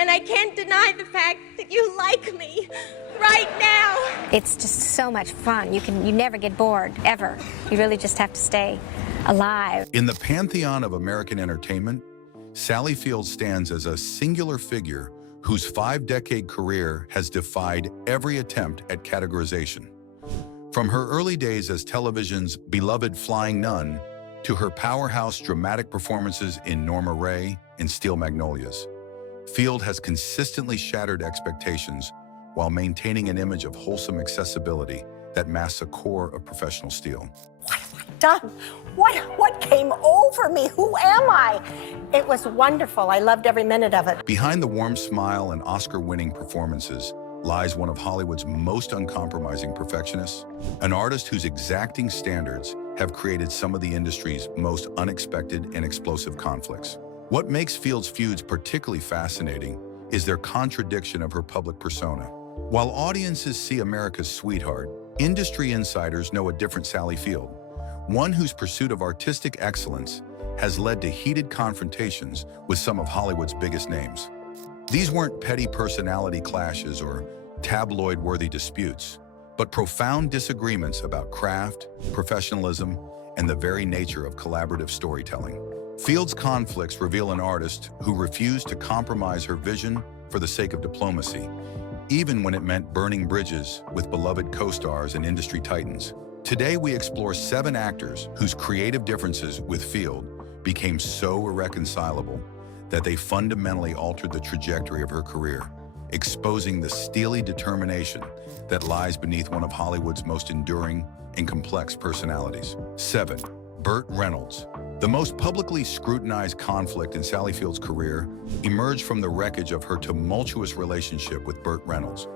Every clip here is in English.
And I can't deny the fact that you like me right now. It's just so much fun. You never get bored, ever. You really just have to stay alive. In the pantheon of American entertainment, Sally Fields stands as a singular figure whose 5-decade career has defied every attempt at categorization. From her early days as television's beloved flying nun to her powerhouse dramatic performances in Norma Rae and Steel Magnolias, Field has consistently shattered expectations while maintaining an image of wholesome accessibility that masks a core of professional steel. What have I done? What came over me? Who am I? It was wonderful. I loved every minute of it. Behind the warm smile and Oscar-winning performances lies one of Hollywood's most uncompromising perfectionists, an artist whose exacting standards have created some of the industry's most unexpected and explosive conflicts. What makes Fields' feuds particularly fascinating is their contradiction of her public persona. While audiences see America's sweetheart, industry insiders know a different Sally Field, one whose pursuit of artistic excellence has led to heated confrontations with some of Hollywood's biggest names. These weren't petty personality clashes or tabloid-worthy disputes, but profound disagreements about craft, professionalism, and the very nature of collaborative storytelling. Fields' conflicts reveal an artist who refused to compromise her vision for the sake of diplomacy, even when it meant burning bridges with beloved co-stars and industry titans. Today, we explore 7 actors whose creative differences with Field became so irreconcilable that they fundamentally altered the trajectory of her career, exposing the steely determination that lies beneath one of Hollywood's most enduring and complex personalities. 7. Bert Reynolds. The most publicly scrutinized conflict in Sally Fields' career emerged from the wreckage of her tumultuous relationship with Bert Reynolds,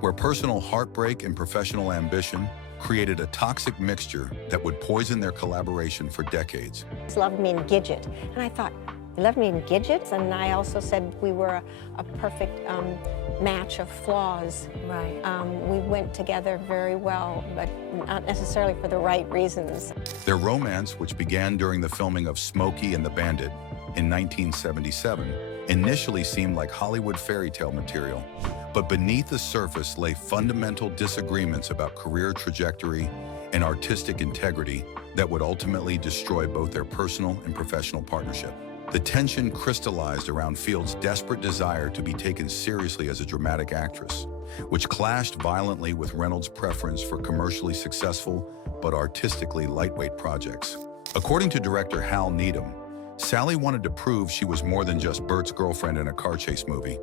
where personal heartbreak and professional ambition created a toxic mixture that would poison their collaboration for decades. He loved me in Gidget, and I thought, he loved me in Gidget, and I also said we were a perfect match of flaws. Right. We went together very well, but not necessarily for the right reasons. Their romance, which began during the filming of Smokey and the Bandit in 1977, initially seemed like Hollywood fairy tale material, but beneath the surface lay fundamental disagreements about career trajectory and artistic integrity that would ultimately destroy both their personal and professional partnership. The tension crystallized around Fields' desperate desire to be taken seriously as a dramatic actress, which clashed violently with Reynolds' preference for commercially successful but artistically lightweight projects. According to director Hal Needham, Sally wanted to prove she was more than just Bert's girlfriend in a car chase movie.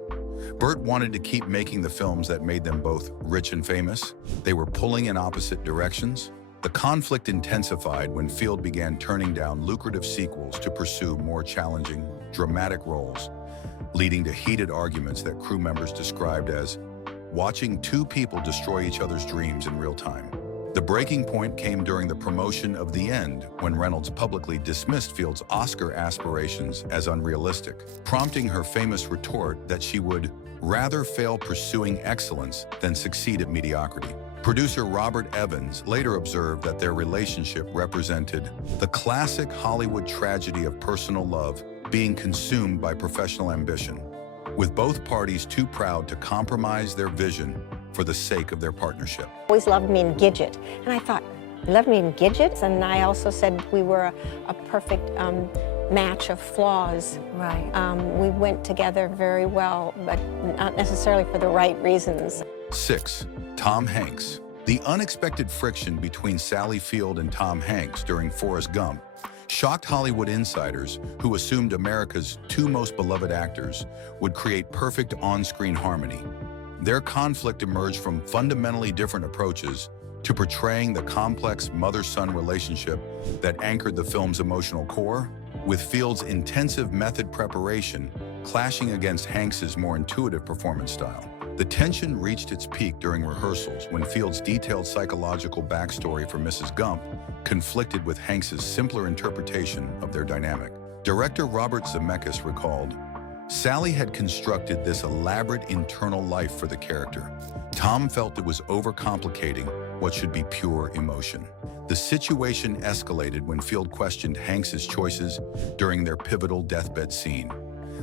Bert wanted to keep making the films that made them both rich and famous. They were pulling in opposite directions. The conflict intensified when Field began turning down lucrative sequels to pursue more challenging, dramatic roles, leading to heated arguments that crew members described as watching 2 people destroy each other's dreams in real time. The breaking point came during the promotion of The End, when Reynolds publicly dismissed Fields' Oscar aspirations as unrealistic, prompting her famous retort that she would rather fail pursuing excellence than succeed at mediocrity. Producer Robert Evans later observed that their relationship represented the classic Hollywood tragedy of personal love being consumed by professional ambition, with both parties too proud to compromise their vision for the sake of their partnership. Always loved me in Gidget, and I thought, he loved me in Gidget, and I also said we were a perfect match of flaws. Right. We went together very well, but not necessarily for the right reasons. 6. Tom Hanks. The unexpected friction between Sally Field and Tom Hanks during Forrest Gump shocked Hollywood insiders who assumed America's 2 most beloved actors would create perfect on-screen harmony. Their conflict emerged from fundamentally different approaches to portraying the complex mother-son relationship that anchored the film's emotional core, with Fields' intensive method preparation clashing against Hanks's more intuitive performance style. The tension reached its peak during rehearsals when Fields' detailed psychological backstory for Mrs. Gump conflicted with Hanks's simpler interpretation of their dynamic. Director Robert Zemeckis recalled, Sally had constructed this elaborate internal life for the character. Tom felt it was overcomplicating what should be pure emotion. The situation escalated when Field questioned Hanks's choices during their pivotal deathbed scene,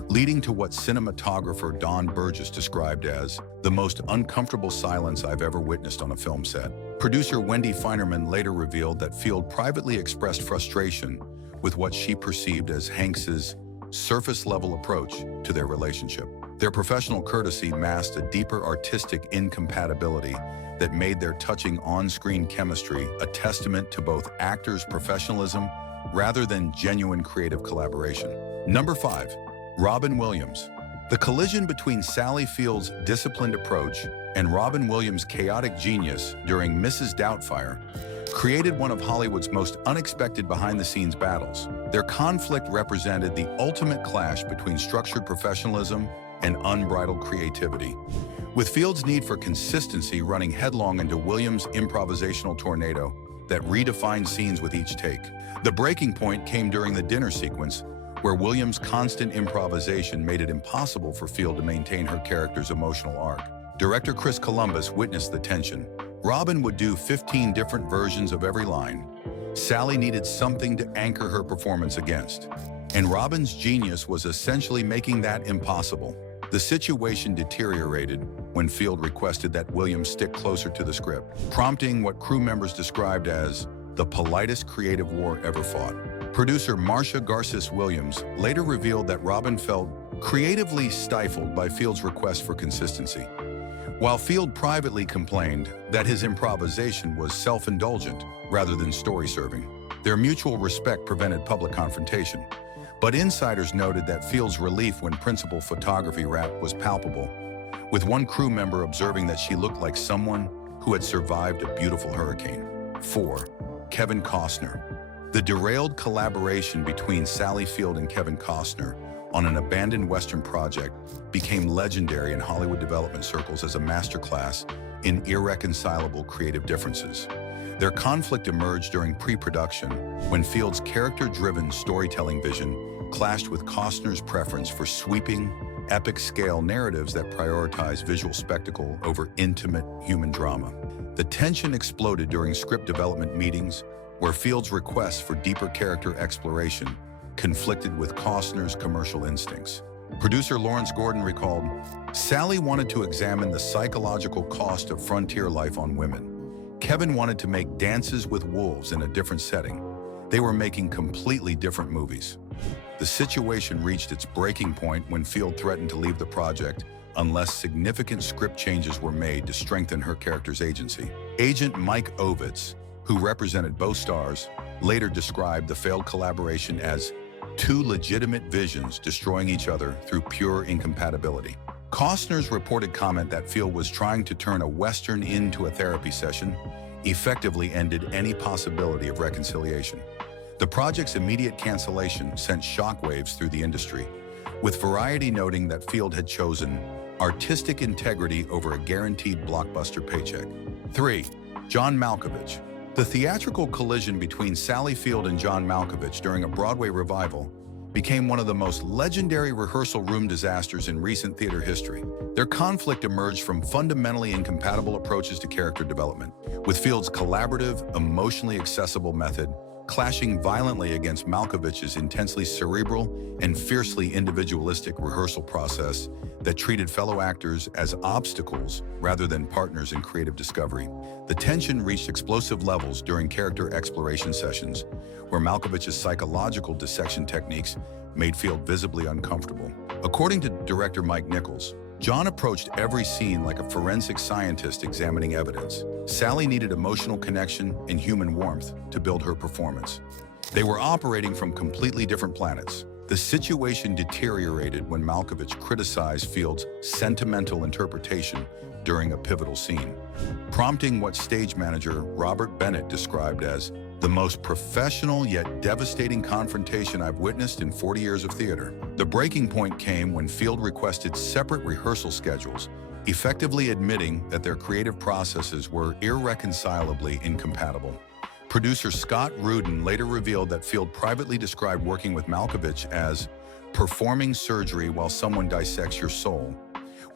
leading to what cinematographer Don Burgess described as the most uncomfortable silence I've ever witnessed on a film set. Producer Wendy Feinerman later revealed that Field privately expressed frustration with what she perceived as Hanks's surface-level approach to their relationship. Their professional courtesy masked a deeper artistic incompatibility that made their touching on-screen chemistry a testament to both actors' professionalism rather than genuine creative collaboration. Number 5. Robin Williams. The collision between Sally Field's disciplined approach and Robin Williams' chaotic genius during Mrs. Doubtfire created one of Hollywood's most unexpected behind-the-scenes battles. Their conflict represented the ultimate clash between structured professionalism and unbridled creativity, with Field's need for consistency running headlong into Williams' improvisational tornado that redefined scenes with each take. The breaking point came during the dinner sequence, where Williams' constant improvisation made it impossible for Field to maintain her character's emotional arc. Director Chris Columbus witnessed the tension. Robin would do 15 different versions of every line. Sally needed something to anchor her performance against, and Robin's genius was essentially making that impossible. The situation deteriorated when Field requested that Williams stick closer to the script, prompting what crew members described as the politest creative war ever fought. Producer Marcia Garces Williams later revealed that Robin felt creatively stifled by Field's request for consistency, while Field privately complained that his improvisation was self-indulgent rather than story-serving. Their mutual respect prevented public confrontation, but insiders noted that Field's relief when principal photography wrap was palpable, with one crew member observing that she looked like someone who had survived a beautiful hurricane. 4. Kevin Costner. The derailed collaboration between Sally Field and Kevin Costner on an abandoned Western project became legendary in Hollywood development circles as a masterclass in irreconcilable creative differences. Their conflict emerged during pre-production when Field's character-driven storytelling vision clashed with Costner's preference for sweeping, epic-scale narratives that prioritize visual spectacle over intimate human drama. The tension exploded during script development meetings, where Field's requests for deeper character exploration conflicted with Costner's commercial instincts. Producer Lawrence Gordon recalled, "Sally wanted to examine the psychological cost of frontier life on women. Kevin wanted to make Dances with Wolves in a different setting. They were making completely different movies." The situation reached its breaking point when Field threatened to leave the project unless significant script changes were made to strengthen her character's agency. Agent Mike Ovitz, who represented both stars, later described the failed collaboration as two legitimate visions destroying each other through pure incompatibility. Costner's reported comment that Field was trying to turn a Western into a therapy session effectively ended any possibility of reconciliation. The project's immediate cancellation sent shockwaves through the industry, with Variety noting that Field had chosen artistic integrity over a guaranteed blockbuster paycheck. 3. John Malkovich. The theatrical collision between Sally Field and John Malkovich during a Broadway revival became one of the most legendary rehearsal room disasters in recent theater history. Their conflict emerged from fundamentally incompatible approaches to character development, with Field's collaborative, emotionally accessible method clashing violently against Malkovich's intensely cerebral and fiercely individualistic rehearsal process that treated fellow actors as obstacles rather than partners in creative discovery. The tension reached explosive levels during character exploration sessions, where Malkovich's psychological dissection techniques made Field visibly uncomfortable. According to director Mike Nichols, John approached every scene like a forensic scientist examining evidence. Sally needed emotional connection and human warmth to build her performance. They were operating from completely different planets. The situation deteriorated when Malkovich criticized Field's sentimental interpretation during a pivotal scene, prompting what stage manager Robert Bennett described as the most professional yet devastating confrontation I've witnessed in 40 years of theater. The breaking point came when Field requested separate rehearsal schedules, effectively admitting that their creative processes were irreconcilably incompatible. Producer Scott Rudin later revealed that Field privately described working with Malkovich as performing surgery while someone dissects your soul,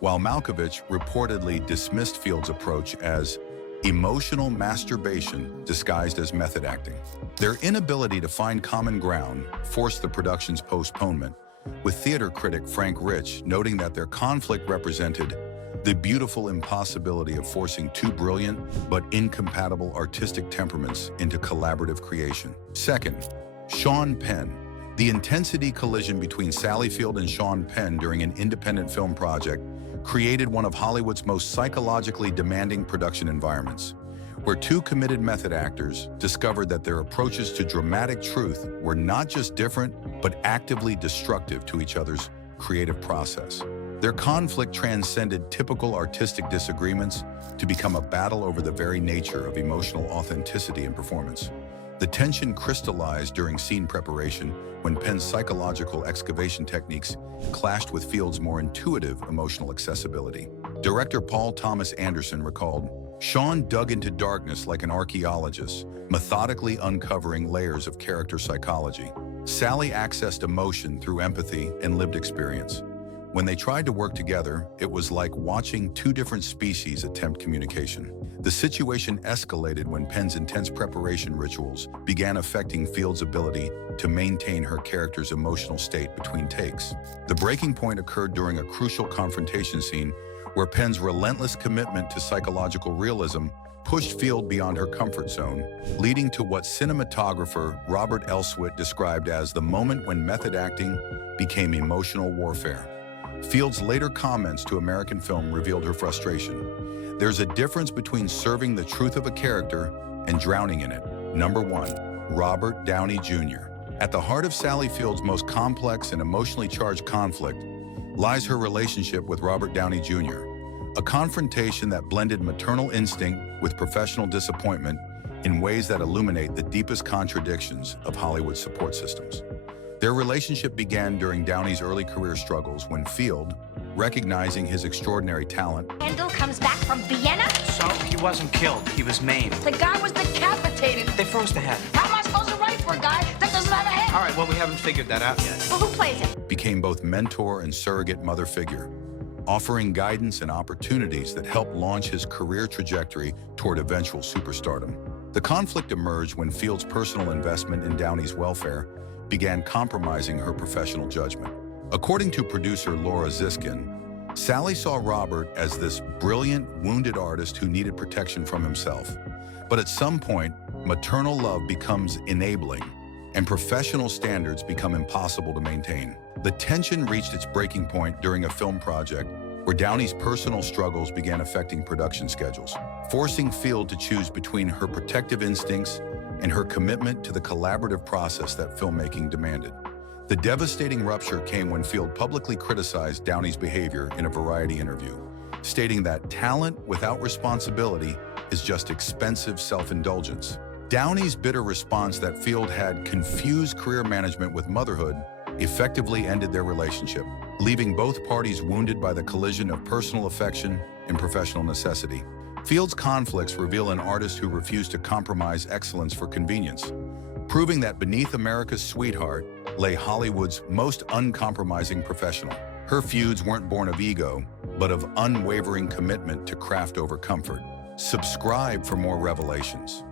while Malkovich reportedly dismissed Field's approach as emotional masturbation disguised as method acting. Their inability to find common ground forced the production's postponement, with theater critic Frank Rich noting that their conflict represented the beautiful impossibility of forcing two brilliant but incompatible artistic temperaments into collaborative creation. Second, Shaun Penn. The intensity collision between Sally Field and Shaun Penn during an independent film project created one of Hollywood's most psychologically demanding production environments, where two committed method actors discovered that their approaches to dramatic truth were not just different, but actively destructive to each other's creative process. Their conflict transcended typical artistic disagreements to become a battle over the very nature of emotional authenticity in performance. The tension crystallized during scene preparation when Penn's psychological excavation techniques clashed with Field's more intuitive emotional accessibility. Director Paul Thomas Anderson recalled, "Shaun dug into darkness like an archaeologist, methodically uncovering layers of character psychology. Sally accessed emotion through empathy and lived experience. When they tried to work together, it was like watching two different species attempt communication." The situation escalated when Penn's intense preparation rituals began affecting Field's ability to maintain her character's emotional state between takes. The breaking point occurred during a crucial confrontation scene where Penn's relentless commitment to psychological realism pushed Field beyond her comfort zone, leading to what cinematographer Robert Elswit described as the moment when method acting became emotional warfare. Field's later comments to American Film revealed her frustration. "There's a difference between serving the truth of a character and drowning in it." Number 1. Robert Downey Jr. At the heart of Sally Field's most complex and emotionally charged conflict lies her relationship with Robert Downey Jr., a confrontation that blended maternal instinct with professional disappointment in ways that illuminate the deepest contradictions of Hollywood's support systems. Their relationship began during Downey's early career struggles when Field, recognizing his extraordinary talent, Handel comes back from Vienna? So, he wasn't killed. He was maimed. The guy was decapitated. They froze the head. How am I supposed to write for a guy that doesn't have a head? All right, well, we haven't figured that out yet. Well, who plays him? became both mentor and surrogate mother figure, offering guidance and opportunities that helped launch his career trajectory toward eventual superstardom. The conflict emerged when Field's personal investment in Downey's welfare began compromising her professional judgment. According to producer Laura Ziskin, Sally saw Robert as this brilliant, wounded artist who needed protection from himself. But at some point, maternal love becomes enabling, and professional standards become impossible to maintain. The tension reached its breaking point during a film project where Downey's personal struggles began affecting production schedules, forcing Field to choose between her protective instincts and her commitment to the collaborative process that filmmaking demanded. The devastating rupture came when Field publicly criticized Downey's behavior in a Variety interview, stating that talent without responsibility is just expensive self-indulgence. Downey's bitter response that Field had confused career management with motherhood effectively ended their relationship, leaving both parties wounded by the collision of personal affection and professional necessity. Field's conflicts reveal an artist who refused to compromise excellence for convenience, proving that beneath America's sweetheart lay Hollywood's most uncompromising professional. Her feuds weren't born of ego, but of unwavering commitment to craft over comfort. Subscribe for more revelations.